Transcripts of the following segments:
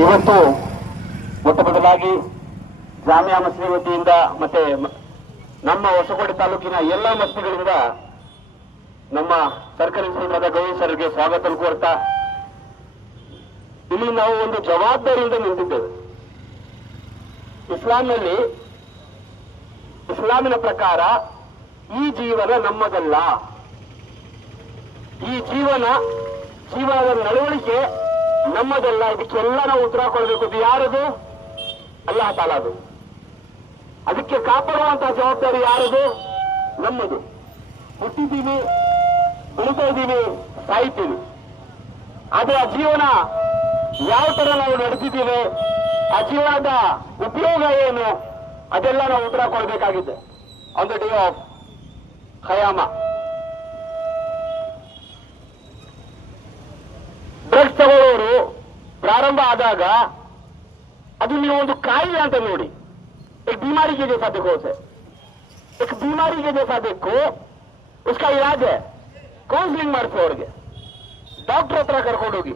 ಇವತ್ತು ಮೊಟ್ಟ ಮೊದಲಾಗಿ ಜಾಮಿಯಾ ಮಸೀದಿ ವತಿಯಿಂದ ಮತ್ತೆ ನಮ್ಮ ಹೊಸಕೋಟೆ ತಾಲೂಕಿನ ಎಲ್ಲ ಮಸೀದಿಗಳಿಂದ ನಮ್ಮ ಸರ್ಕಾರಿ ಇನ್ಸ್ಪೆಕ್ಟರ್ ಗೌರಿ ಸರ್ಗೆ ಸ್ವಾಗತ ಕೋರ್ತಾ ಇಲ್ಲಿ ನಾವು ಒಂದು ಜವಾಬ್ದಾರಿಯಿಂದ ನಿಂತಿದ್ದೇವೆ. ಇಸ್ಲಾಮಿನ ಪ್ರಕಾರ ಈ ಜೀವನ ನಮ್ಮದಲ್ಲ. ಈ ಜೀವನದ ನಡವಳಿಕೆ ನಮ್ಮದಲ್ಲ. ಇದಕ್ಕೆಲ್ಲ ನಾವು ಉತ್ತರ ಕೊಡಬೇಕು. ಇದು ಯಾರದು? ಅಲ್ಲಾಹ್ ತಾಲಾದು. ಅದಕ್ಕೆ ಕಾಪಾಡುವಂತಹ ಜವಾಬ್ದಾರಿ ಯಾರದು? ನಮ್ಮದು. ಹುಟ್ಟಿದ್ದೀವಿ, ಉಳಿತಾ ಇದ್ದೀವಿ, ಸಾಯ್ತೀವಿ. ಆದರೆ ಆ ಜೀವನ ಯಾವ ತರ ನಾವು ನಡೆದಿದ್ದೀವಿ, ಆ ಜೀವನದ ಉಪಯೋಗ ಏನು, ಅದೆಲ್ಲ ನಾವು ಉತ್ತರ ಕೊಡಬೇಕಾಗಿದೆ ಆನ್ ದ ಡೇ ಆಫ್ ಖಯಾಮ. ಡ್ರಗ್ಸ್ ತಗೊಳ್ಳೋರು ಪ್ರಾರಂಭ ಆದಾಗ ಅದು ನೀವು ಒಂದು ಕಾಯಿಲೆ ಅಂತ ನೋಡಿ. एक बीमारी के जैसा देखो उसे, एक बीमारी के जैसा देखो. उसका इलाज है ಕೌನ್ಸಿಲಿಂಗ್ ಮಾಡಿಸಿ, ಅವ್ರಿಗೆ ಡಾಕ್ಟರ್ ಹತ್ರ ಕರ್ಕೊಂಡೋಗಿ.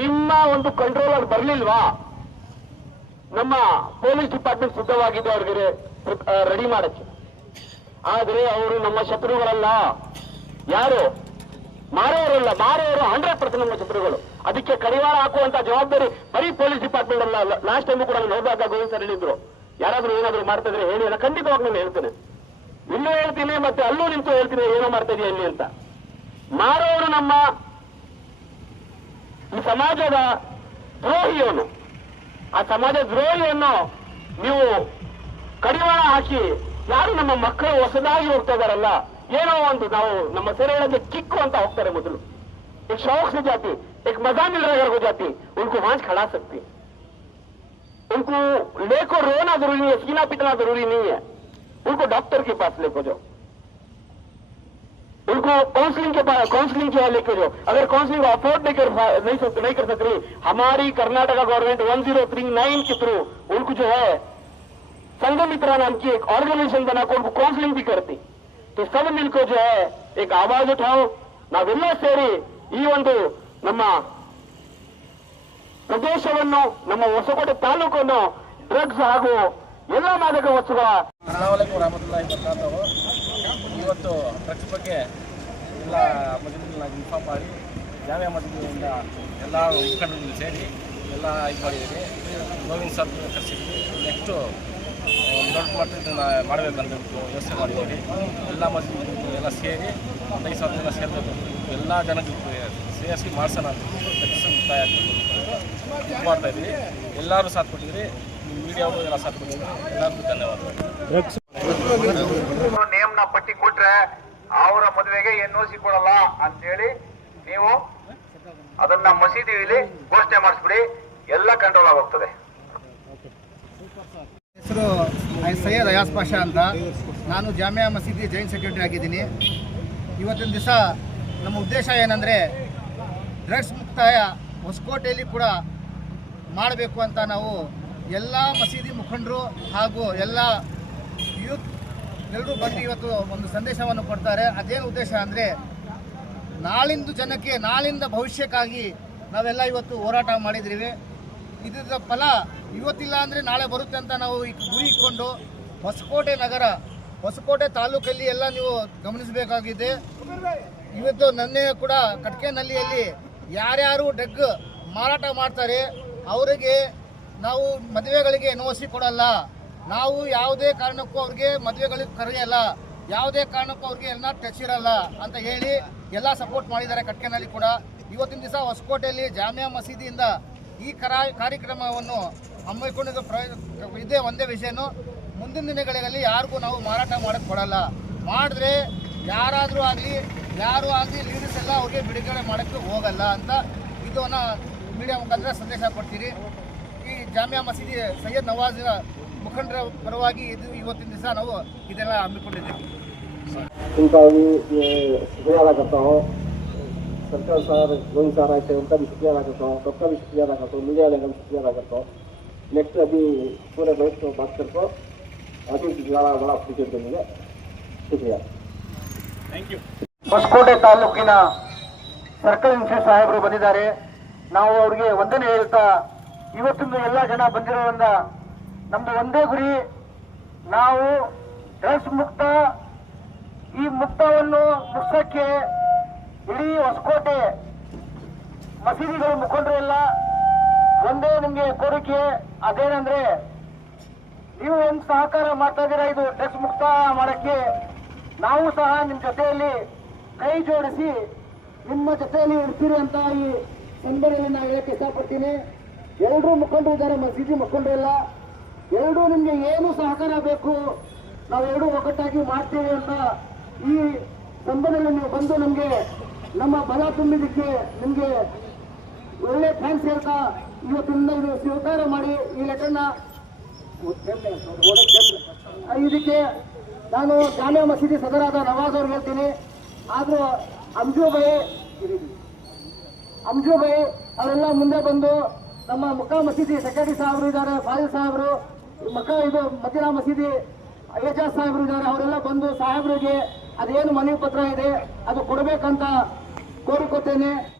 ನಿಮ್ಮ ಒಂದು ಕಂಟ್ರೋಲರ್ ಬರಲಿಲ್ವಾ, ನಮ್ಮ ಪೊಲೀಸ್ ಡಿಪಾರ್ಟ್ಮೆಂಟ್ ಸಿದ್ಧವಾಗಿದೆ ಅವ್ರಿಗೆ ರೆಡಿ ಮಾಡಕ್ಕೆ. ಆದರೆ ಅವರು ನಮ್ಮ ಶತ್ರುಗಳಲ್ಲ. ಯಾರು? ಮಾರೋರಲ್ಲ. ಮಾರೋರು 100% ನಮ್ಮ ಶತ್ರುಗಳು. ಅದಕ್ಕೆ ಕಡಿವಾಣ ಹಾಕುವಂತ ಜವಾಬ್ದಾರಿ ಬರೀ ಪೊಲೀಸ್ ಡಿಪಾರ್ಟ್ಮೆಂಟ್ ಅಲ್ಲ. ಲಾಸ್ಟ್ ಟೈಮು ಕೂಡ ನೋಡಿದಾಗ ಗೋವಿಂದ್ ಸರ್ ಹೇಳಿದ್ರು, ಯಾರಾದ್ರೂ ಏನಾದ್ರು ಮಾಡ್ತಾ ಇದ್ರೆ ಹೇಳಿ. ನಾನು ಖಂಡಿತವಾಗಿ ನಾನು ಹೇಳ್ತೇನೆ, ಇಲ್ಲೂ ಹೇಳ್ತೀನಿ ಮತ್ತೆ ಅಲ್ಲೂ ನಿಂತು ಹೇಳ್ತೀನಿ ಏನೋ ಮಾಡ್ತಾ ಇದೆಯಾ ಇಲ್ಲಿ ಅಂತ. ಮಾರೋರು ನಮ್ಮ ಈ ಸಮಾಜದ ದ್ರೋಹಿಯವನು. ಆ ಸಮಾಜ ದ್ರೋಹಿಯನ್ನು ನೀವು ಕಡಿವಾಣ ಹಾಕಿ, ಯಾರು ನಮ್ಮ ಮಕ್ಕಳು ಹೊಸದಾಗಿ ಹೋಗ್ತಾ ಇದಾರಲ್ಲ, ಏನೋ ಒಂದು ನಾವು ನಮ್ಮ ಸೆರೆಗಳಿಗೆ ಕಿಕ್ಕು ಅಂತ ಹೋಗ್ತಾರೆ. ಮೊದಲು एक शौक से जाती, एक मजा मिल रहा है घर को जाती, उनको वहां खड़ा सकती. उनको लेको रोना जरूरी नहीं है, सीना पीटना जरूरी नहीं है. उनको डॉक्टर के पास लेको जाओ, उनको काउंसलिंग के यहाँ लेके जाओ. अगर काउंसलिंग अफोर्ड नहीं कर सक रही, हमारी कर्नाटका गवर्नमेंट 1039 के थ्रू उनको जो है संगमित्रा नाम की एक ऑर्गेनाइजेशन बनाकर उनको काउंसलिंग भी करती. तो सब मिलकर जो है एक आवाज उठाओ. ನಾವೆಲ್ಲ ಸೇರಿ ಈ ಒಂದು ನಮ್ಮ ಪ್ರದೇಶವನ್ನು, ನಮ್ಮ ಹೊಸಕೋಟೆ ತಾಲೂಕನ್ನು ಡ್ರಗ್ಸ್ ಹಾಗೂ ಎಲ್ಲ ಮಾದಕ ವಸ್ತುಗಳ ಇವತ್ತು ಡ್ರಗ್ಸ್ ಬಗ್ಗೆ ಎಲ್ಲ ಮಸೀದಿಗಳನ್ನ ಇನ್ಫಾರ್ಮ್ ಮಾಡಿ ಜಾಮಿಯಾ ಮಸೀದಿಯಿಂದ ಎಲ್ಲ ಮುಖಂಡರು ಸೇರಿ ಎಲ್ಲ ಇದು ಮಾಡಿದ್ದೀವಿ. ಗೋವಿಂದ್ ಸರ್ ಕರೆಸಿದ್ವಿ. ನೆಕ್ಸ್ಟು ದೊಡ್ಡ ಮಟ್ಟದಿಂದ ಮಾಡಬೇಕಂತ ವ್ಯವಸ್ಥೆ ಮಾಡಿದ್ದೀವಿ. ಎಲ್ಲ ಮಸೀದಿ ಎಲ್ಲ ಸೇರಿ 5,000 ಜನ ಸೇರಬೇಕು. ಎಲ್ಲ ಜನಕ್ಕೆ ಸೇರಿಸಿ ಮಾಡಿಸೋಣ ಅಂತ ಡ್ರಗ್ಸ್ ಮುಕ್ತಾಯ ಇದು ಮಾಡ್ತಾಯಿದ್ವಿ. ಎಲ್ಲರೂ ಸಾಥ್ ಕೊಟ್ಟಿದ್ರಿ, ಮೀಡಿಯಾವರು ಎಲ್ಲ ಸಾಥ್ ಕೊಟ್ಟಿದ್ರಿ. ಎಲ್ಲರಿಗೂ ಧನ್ಯವಾದಗಳು. ನೇಮ್ನ ಪಟ್ಟಿ ಕೊಟ್ರೆ ಅವರ ಮದುವೆಗೆ NOC ಕೊಡಲ್ಲ ಅಂತೇಳಿ ನೀವು ಅದನ್ನ ಮಸೀದಿಯಲ್ಲಿ ಘೋಷಣೆ ಮಾಡಿಸ್ಬಿಡಿ. ಎಲ್ಲ ಕಂಟ್ರೋಲ್ ಆಗೋಗ್ತದೆ. ಹೆಸರು ಸೈಯದ್ ಅಯಾಸ್ ಪಾಷಾ ಅಂತ. ನಾನು ಜಾಮಿಯಾ ಮಸೀದಿ ಜಾಯಿಂಟ್ ಸೆಕ್ರೆಟರಿ ಆಗಿದ್ದೀನಿ. ಇವತ್ತಿನ ದಿವಸ ನಮ್ಮ ಉದ್ದೇಶ ಏನಂದರೆ, ಡ್ರಗ್ಸ್ ಮುಕ್ತಾಯ ಹೊಸಕೋಟೆಯಲ್ಲಿ ಕೂಡ ಮಾಡಬೇಕು ಅಂತ ನಾವು ಎಲ್ಲ ಮಸೀದಿ ಮುಖಂಡರು ಹಾಗೂ ಎಲ್ಲ ಯೂತ್ ಎಲ್ಲರೂ ಬಂದು ಇವತ್ತು ಒಂದು ಸಂದೇಶವನ್ನು ಕೊಡ್ತಾರೆ. ಅದೇನು ಉದ್ದೇಶ ಅಂದರೆ, ನಾಳಿಂದು ಜನಕ್ಕೆ, ನಾಳಿಂದ ಭವಿಷ್ಯಕ್ಕಾಗಿ ನಾವೆಲ್ಲ ಇವತ್ತು ಹೋರಾಟ ಮಾಡಿದ್ದೀವಿ. ಇದರ ಫಲ ಇವತ್ತಿಲ್ಲ ಅಂದರೆ ನಾಳೆ ಬರುತ್ತೆ ಅಂತ ನಾವು ಗುರಿ ಇಟ್ಕೊಂಡು ಹೊಸಕೋಟೆ ನಗರ, ಹೊಸಕೋಟೆ ತಾಲೂಕಲ್ಲಿ ಎಲ್ಲ ನೀವು ಗಮನಿಸಬೇಕಾಗಿದೆ. ಇವತ್ತು ನನ್ನೇ ಕೂಡ ಕಟ್ಕೆನಲ್ಲಿಯಲ್ಲಿ ಯಾರ್ಯಾರು ಡ್ರಗ್ ಮಾರಾಟ ಮಾಡ್ತಾರೆ ಅವರಿಗೆ ನಾವು ಮದುವೆಗಳಿಗೆ NOC ಕೊಡಲ್ಲ. ನಾವು ಯಾವುದೇ ಕಾರಣಕ್ಕೂ ಅವ್ರಿಗೆ ಮದುವೆಗಳಿಗೆ ಕರೆಯಲ್ಲ, ಯಾವುದೇ ಕಾರಣಕ್ಕೂ ಅವ್ರಿಗೆ ಎಲ್ಲ ಟಚ್ ಇರಲ್ಲ ಅಂತ ಹೇಳಿ ಎಲ್ಲ ಸಪೋರ್ಟ್ ಮಾಡಿದ್ದಾರೆ ಕಟ್ಕೆನಲ್ಲಿ ಕೂಡ. ಇವತ್ತಿನ ದಿವಸ ಹೊಸಕೋಟೆಯಲ್ಲಿ ಜಾಮಿಯಾ ಮಸೀದಿಯಿಂದ ಈ ಕಾರ್ಯಕ್ರಮವನ್ನು ಹಮ್ಮಿಕೊಂಡಿದ್ದು ಇದೇ ಒಂದೇ ವಿಷಯನೂ, ಮುಂದಿನ ದಿನಗಳಲ್ಲಿ ಯಾರಿಗೂ ನಾವು ಮಾರಾಟ ಮಾಡೋಕ್ಕೆ ಕೊಡಲ್ಲ. ಮಾಡಿದ್ರೆ ಯಾರಾದರೂ ಆಗಲಿ, ಯಾರು ಆಗಲಿ ಲೀಡರ್ಸ್ ಎಲ್ಲ ಅವ್ರಿಗೆ ಬಿಡುಗಡೆ ಮಾಡೋಕ್ಕೆ ಹೋಗಲ್ಲ ಅಂತ ಇದನ್ನು ಮೀಡಿಯಾ ಮುಖಾಂತರ ಸಂದೇಶ ಕೊಡ್ತೀರಿ. ಈ ಜಾಮಿಯಾ ಮಸೀದಿ ಸೈಯದ್ ನವಾಜ್ ಮುಖಂಡರ ಪರವಾಗಿ ಇದು ಇವತ್ತಿನ ದಿವಸ ನಾವು ಇದೆಲ್ಲ ಹಮ್ಮಿಕೊಂಡಿದ್ದೀವಿ. शुक्रिया अदा करता हूँ. सरकार सर गोविंद सर आए थे, उनका भी शुक्रिया अदा करता हूँ. सबका भी शुक्रिया अदा करता हूँ. मीडिया वाले का भी शुक्रिया अदा करता हूँ. नेक्स्ट अभी पूरे देश को बात करके अभी बड़ा अप्रिशिएट करेंगे. शुक्रिया, ಥ್ಯಾಂಕ್ ಯು. ಹೊಸಕೋಟೆ ತಾಲೂಕಿನ ಸರ್ಕಲ್ ಇನ್ಸ್ಪೆಕ್ಟರ್ ಸಾಹೇಬರು ಬಂದಿದ್ದಾರೆ. ನಾವು ಅವ್ರಿಗೆ ವಂದನೆ ಹೇಳ್ತಾ ಇವತ್ತಿನ ಎಲ್ಲ ಜನ ಬಂದಿರೋದ್ರಿಂದ ನಮ್ದು ಒಂದೇ ಗುರಿ, ನಾವು ಡ್ರಗ್ಸ್ ಮುಕ್ತ, ಈ ಮುಕ್ತವನ್ನು ಮುಗಿಸೋಕ್ಕೆ ಇಡೀ ಹೊಸಕೋಟೆ ಮಸೀದಿಗಳು ಮುಖಂಡರೆಲ್ಲ ಒಂದೇ ನಿಮಗೆ ಕೋರಿಕೆ, ಅದೇನಂದ್ರೆ ನೀವು ಏನು ಸಹಕಾರ ಮಾಡ್ತಾ ಇದ್ದೀರಾ ಇದು ಡ್ರಗ್ಸ್ ಮುಕ್ತ ಮಾಡಕ್ಕೆ, ನಾವು ಸಹ ನಿಮ್ಮ ಜೊತೆಯಲ್ಲಿ ಕೈ ಜೋಡಿಸಿ ನಿಮ್ಮ ಜೊತೆಯಲ್ಲಿ ಇರ್ತೀರಿ ಅಂತ ಈ ಸಂದರ್ಭದಲ್ಲಿ ನಾನು ಹೇಳಕ್ಕೆ ಇಷ್ಟಪಡ್ತೀನಿ. ಎಲ್ಲರೂ ಮುಖಂಡರು ಇದ್ದಾರೆ, ಮಸೀದಿ ಮುಖಂಡರು ಎಲ್ಲ, ಎಲ್ಲರೂ ನಿಮಗೆ ಏನು ಸಹಕಾರ ಬೇಕು ನಾವೆರಡೂ ಒಗ್ಗಟ್ಟಾಗಿ ಮಾಡ್ತೀವಿ ಅಂತ ಈ ಸಂದರ್ಭದಲ್ಲಿ ನೀವು ಬಂದು ನಮಗೆ ನಮ್ಮ ಬಲ ತುಂಬಿದ್ದಕ್ಕೆ ನಿಮಗೆ ಒಳ್ಳೆ ಥ್ಯಾಂಕ್ಸ್ ಹೇಳ್ತಾ ಇವತ್ತಿನಿಂದ ಇದು ಸ್ವೀಕಾರ ಮಾಡಿ ಈ ಲೆಟರ್ನ ಇದಕ್ಕೆ ನಾನು ಜಾಮಿಯಾ ಮಸೀದಿ ಸದರಾದ ನವಾಜ್ ಅವ್ರಿಗೆ ಹೇಳ್ತೀನಿ. ಆದರೂ ಅಂಜು ಬೈ ಅವರೆಲ್ಲ ಮುಂದೆ ಬಂದು ನಮ್ಮ ಮುಖಾ ಮಸೀದಿ ಸೆಕ್ರೆಟರಿ ಸಾಹೇಬರು ಇದ್ದಾರೆ, ಫಾಜಿಲ್ ಸಾಹೇಬರು, ಇದು ಮದೀನಾ ಮಸೀದಿ ಏಜಾಜ್ ಸಾಹೇಬರು ಇದ್ದಾರೆ, ಅವರೆಲ್ಲ ಬಂದು ಸಾಹೇಬರಿಗೆ ಅದೇನು ಮನವಿ ಪತ್ರ ಇದೆ ಅದು ಕೊಡಬೇಕಂತ ಕೋರಿಕೊತೇನೆ.